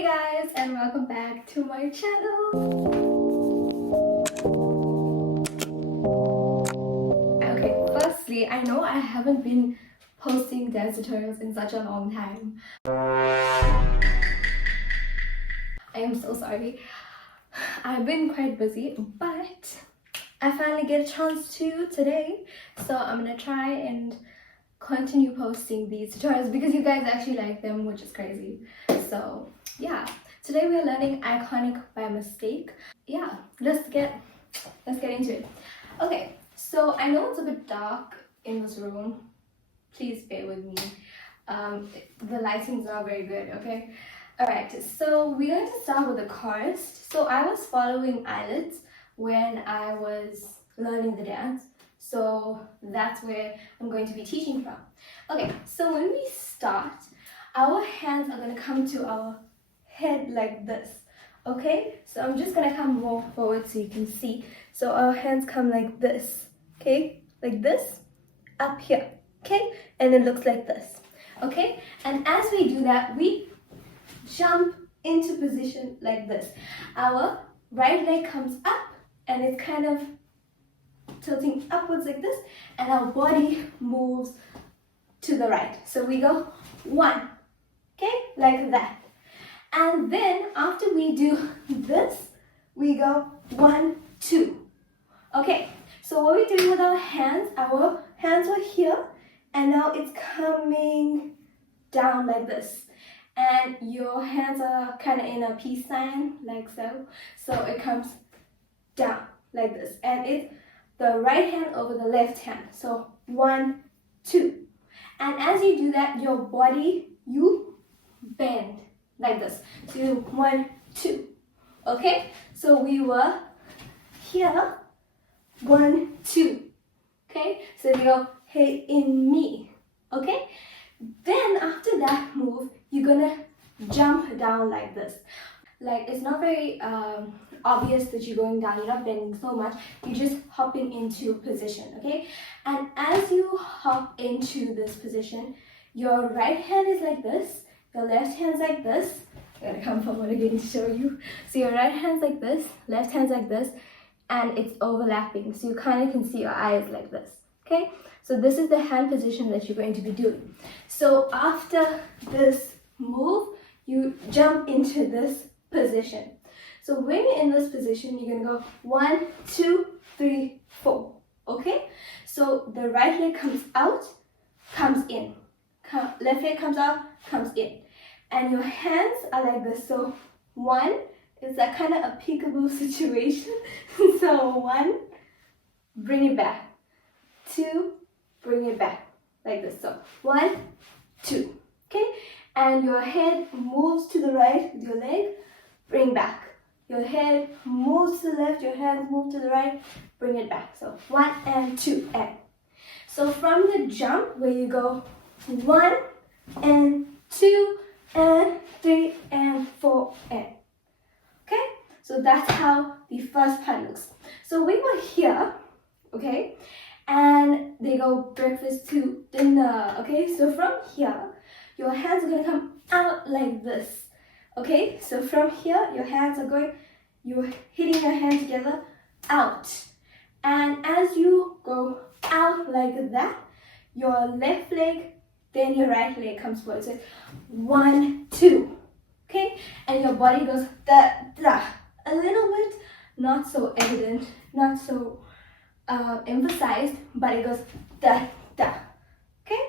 Hey guys, and welcome back to my channel. Okay, firstly, I know I haven't been posting dance tutorials in such a long time. I am so sorry. I've been quite busy, but I finally get a chance to today. So I'm gonna try and continue posting these tutorials because you guys actually like them, which is crazy. So yeah, today we're learning iconic by mistake. Yeah, let's get into it. Okay, so I know it's a bit dark in this room. Please bear with me. The lighting's not very good, okay? Alright, so we're going to start with the chorus. So I was following ILLIT when I was learning the dance. So that's where I'm going to be teaching from. Okay, so when we start, our hands are going to come to our head like this. Okay, so I'm just going to come more forward so you can see. So our hands come like this. Okay, like this, up here. Okay, and it looks like this. Okay, and as we do that, we jump into position like this. Our right leg comes up and it's kind of tilting upwards like this, and our body moves to the right. So we go 1, okay, like that. And then after we do this, we go 1, 2. Okay, so what we're doing with our hands were here, and now it's coming down like this. And your hands are kind of in a peace sign, like so. So it comes down like this. And it's the right hand over the left hand. So 1, 2. And as you do that, your body, you bend like this. So you do 1, 2. Okay? So we were here, 1, 2. Okay? So we go, hey, in me. Okay? Then after that move, you're gonna jump down like this. Like, it's not very obvious that you're going down, you're not bending so much, you're just hopping into position, okay? And as you hop into this position, your right hand is like this, your left hand's like this. I'm gonna come forward again to show you. So your right hand's like this, left hand's like this, and it's overlapping, so you kind of can see your eyes like this, okay? So this is the hand position that you're going to be doing. So after this move, you jump into this position. So when you're in this position, you're going to go 1, 2, 3, 4. Okay? So the right leg comes out, comes in. Left leg comes out, comes in. And your hands are like this. So 1 is that kind of a peekaboo situation. So 1, bring it back. 2, bring it back like this. So 1, 2. Okay? And your head moves to the right with your leg, bring back. Your head moves to the left, your hands move to the right, bring it back. So 1 and 2 and. So from the jump where you go 1 and 2 and 3 and 4 and. Okay? So that's how the first part looks. So we were here, okay? And they go breakfast to dinner, okay? So from here, your hands are going to come out like this, okay? So from here, your hands are going, you're hitting your hands together, out. And as you go out like that, your left leg, then your right leg comes forward. So it's 1, 2, okay? And your body goes da, da. A little bit, not so evident, not so emphasized, but it goes da, da, okay?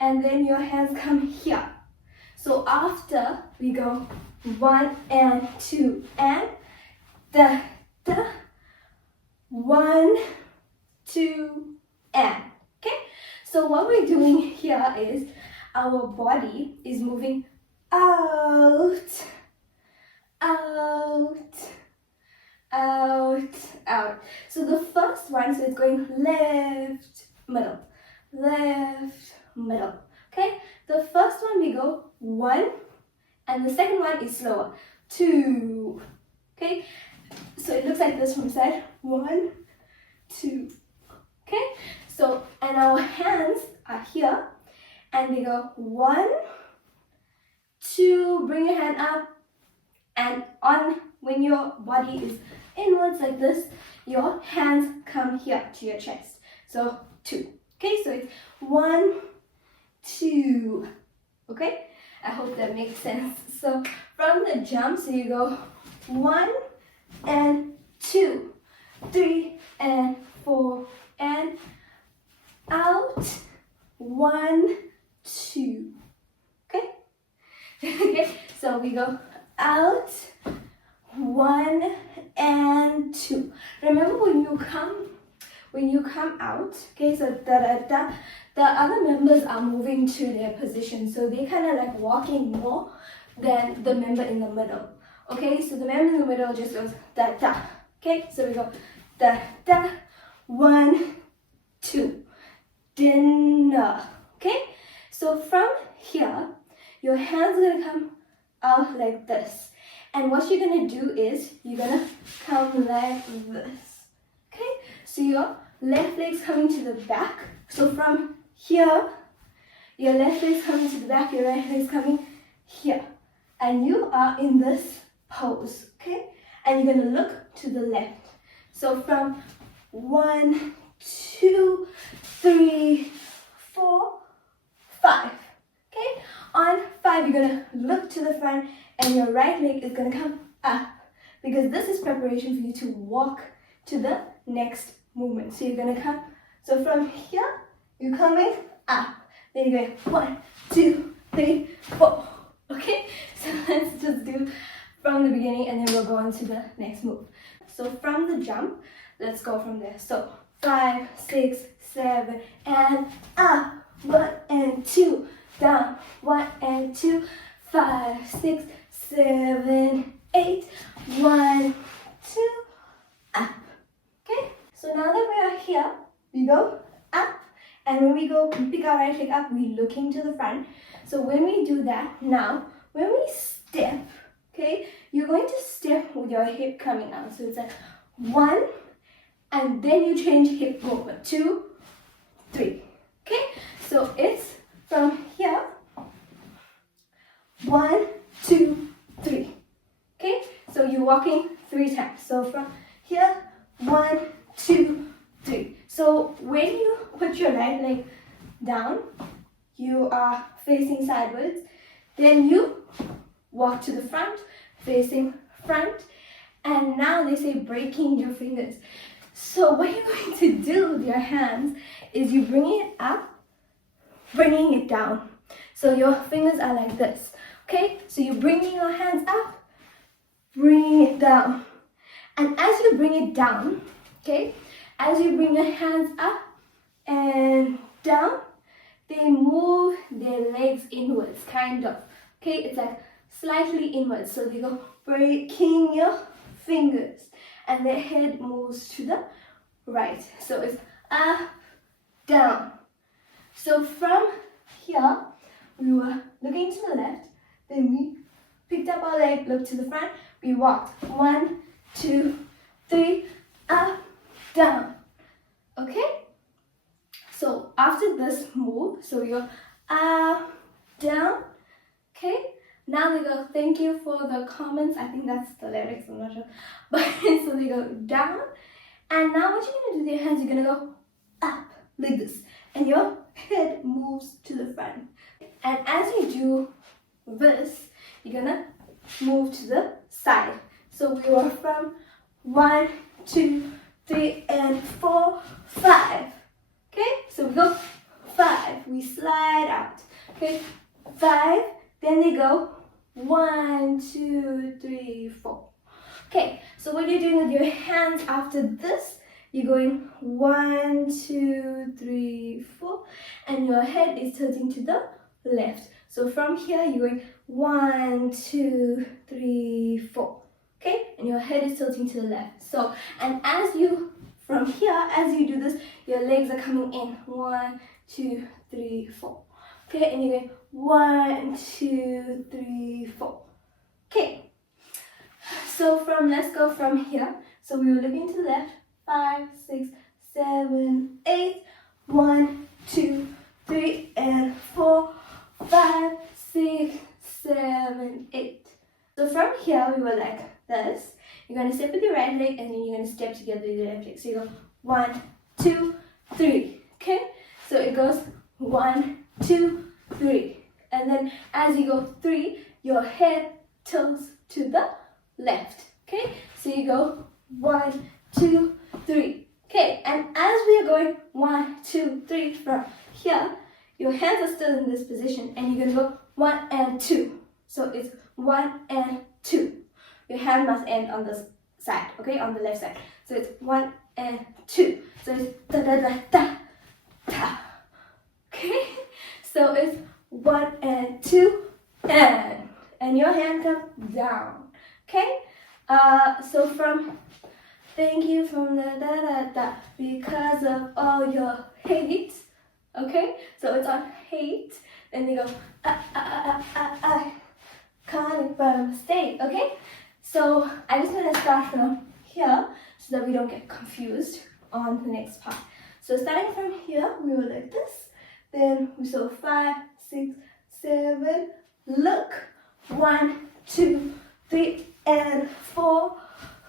And then your hands come here. So after we go 1 and 2 and da, da, 1, 2 and, okay? So what we're doing here is our body is moving out, out, out, out. So the first one, so it's going left, middle, left, middle. Okay, the first one we go 1, and the second one is slower, 2. Okay, so it looks like this from the side, 1, 2. Okay, so and our hands are here, and we go 1, 2. Bring your hand up, And when your body is inwards like this, your hands come here to your chest. So 2. Okay, so it's 1, 2. Okay, I hope that makes sense. So from the jump, so you go 1 and 2, 3 and 4 and out, 1, 2. Okay. Okay, so we go out, 1 and 2. Remember when you come out, okay, so the other members are moving to their position, so they kind of like walking more than the member in the middle. Okay, so the member in the middle just goes da da. Okay, so we go da da, 1, 2, dinner. Okay, so from here, your hands are gonna come out like this. And what you're gonna do is you're gonna come like this. Okay, so your left leg's coming to the back. So from here, your left leg's coming to the back, your right leg's coming here. And you are in this pose, okay? And you're gonna look to the left. So from 1, 2, 3, 4, 5. Okay? On 5, you're gonna look to the front and your right leg is gonna come up because this is preparation for you to walk to the next movement. So you're gonna come, so from here, you're coming up. Then you're going 1, 2, 3, 4. Okay? So let's just do from the beginning and then we'll go on to the next move. So from the jump, let's go from there. So 5, 6, 7, and up. 1 and 2, down. 1 and 2, 5, 6, 7, 8. 1, 2, up. Okay? So now that we are here, we go up. And when we go, we pick our right leg up, we look into the front. So when we do that, now, when we step, okay, you're going to step with your hip coming out. So it's like 1, and then you change hip movement. 2, 3. Okay? So it's from here, 1, 2, 3. Okay? So you're walking 3 times. So from here, 1, 2, 3. So when you put your right leg down, you are facing sideways. Then you walk to the front, facing front. And now they say breaking your fingers. So what you're going to do with your hands is you bring it up, bringing it down. So your fingers are like this. Okay? So you're bringing your hands up, bringing it down. And as you bring it down, okay, as you bring your hands up and down, they move their legs inwards, kind of. Okay, it's like slightly inwards. So they go breaking your fingers and their head moves to the right. So it's up, down. So from here, we were looking to the left, then we picked up our leg, looked to the front, we walked 1, 2, 3, up, down. Okay? So after this move, so we go up, down. Okay? Now they go, thank you for the comments. I think that's the lyrics, I'm not sure. But so they go down. And now what you're going to do with your hands, you're going to go up like this. And your head moves to the front. And as you do this, you're going to move to the side. So we were from 1, 2, 3, and 4, 5. Okay? So we go 5. We slide out. Okay? 5. Then they go 1, 2, 3, 4. Okay, so what you're doing with your hands after this, you're going 1, 2, 3, 4, and your head is tilting to the left. So from here, you're going 1, 2, 3, 4. Okay, and your head is tilting to the left. So, and as you, from here, as you do this, your legs are coming in. 1, 2, 3, 4. Okay, and you're going 1, 2, 3, 4. Okay. So let's go from here. So we were looking to the left. 5, 6, 7, 8. 1, 2, 3, and 4, 5, 6, 7, 8. So from here, we were like this. You're going to step with your right leg and then you're going to step together with your left leg. So you go 1, 2, 3. Okay? So it goes 1, 2, 3. And then as you go 3, your head tilts to the left. Okay? So you go 1, 2, 3. Okay? And as we are going 1, 2, 3 from here, your hands are still in this position and you're going to go 1 and 2. So it's 1 and 2. Your hand must end on this side, okay, on the left side. So it's 1 and 2. So it's da da da da da. Okay? So it's 1 and 2 and your hand comes down. Okay? So from thank you from the da da da because of all your hate. Okay? So it's on hate. Then you go can't by mistake. Okay? So I just want to start from here so that we don't get confused on the next part. So starting from here, we were like this. Then we saw 5, 6, 7. Look, 1, 2, 3, and 4,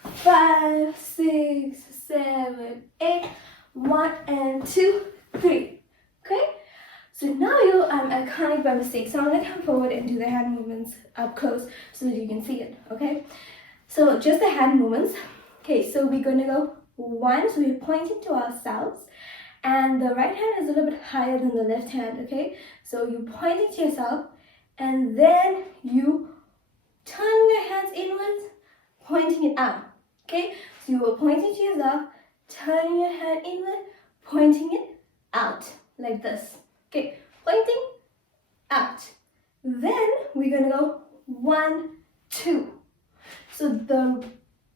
5, 6, 7, 8. 1 and 2, 3. Okay. So now you iconic by mistake. So I'm gonna come forward and do the hand movements up close so that you can see it. Okay. So just the hand movements. Okay, so we're gonna go 1, so we're pointing to ourselves, and the right hand is a little bit higher than the left hand, okay? So you're pointing to yourself, and then you turn your hands inwards, pointing it out, okay? So you are pointing to yourself, turning your hand inward, pointing it out, like this, okay? Pointing out. Then we're gonna go 1, 2. So the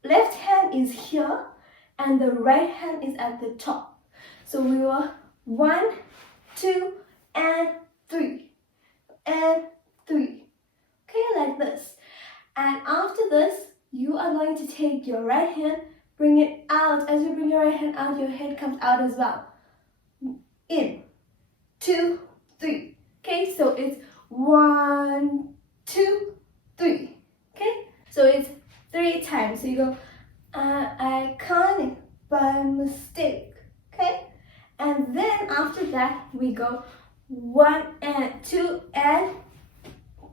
left hand is here and the right hand is at the top. So we were 1, 2, and 3. And 3. Okay, like this. And after this, you are going to take your right hand, bring it out. As you bring your right hand out, your head comes out as well. In. 2, 3. Okay, so it's 1, 2, 3. Okay, so it's 3 times. So you go iconic by mistake. Okay, and then after that we go 1 and 2 and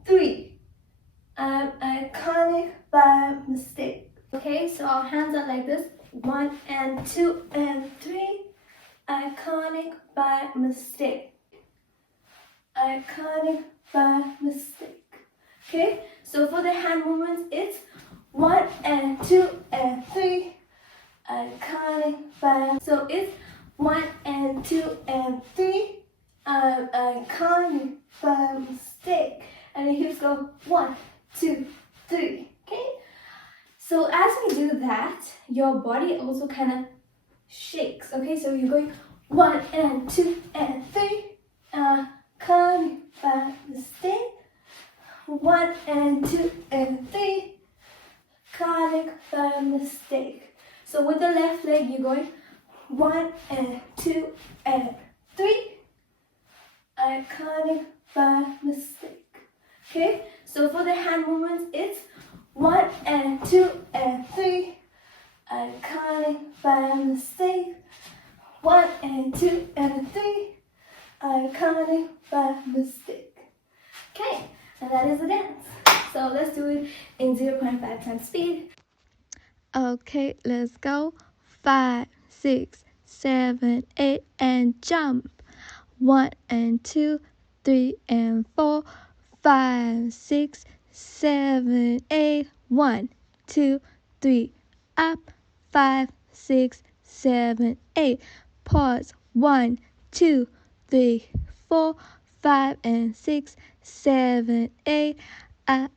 3. Iconic by mistake. Okay, so our hands are like this. 1 and 2 and 3. Iconic by mistake. Iconic by mistake. Okay, so for the hand movements, it's 1 and 2 and 3. Iconic by. So it's 1 and 2 and 3. Iconic by mistake. And the hips go 1, 2, 3. Okay. So as we do that, your body also kind of shakes. Okay. So you're going 1 and 2 and 3. Iconic by mistake. 1 and 2 and 3. Iconic by mistake. So with the left leg, you're going 1 and 2 and 3. Iconic by mistake. Okay, so for the hand movements, it's 1 and 2 and 3. Iconic by mistake. 1 and 2 and 3. Iconic by mistake. Okay, and that is the dance. So let's do it in 0.5 times speed. Okay, let's go. 5, 6, 7, 8, and jump. 1 and 2, 3 and 4, 5, 6, 7, 8. 1, 2, 3, up. 5, 6, 7, 8. Pause. 1, 2, 3, 4, 5, and 6, 7, 8. I'm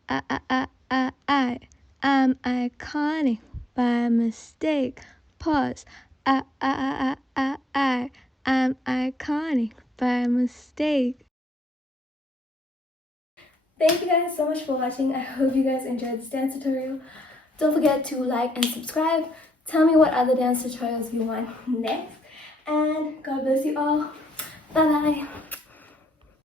iconic by mistake. Pause. I'm iconic by mistake. Thank you guys so much for watching. I hope you guys enjoyed this dance tutorial. Don't forget to like and subscribe. Tell me what other dance tutorials you want next. And God bless you all. Bye bye.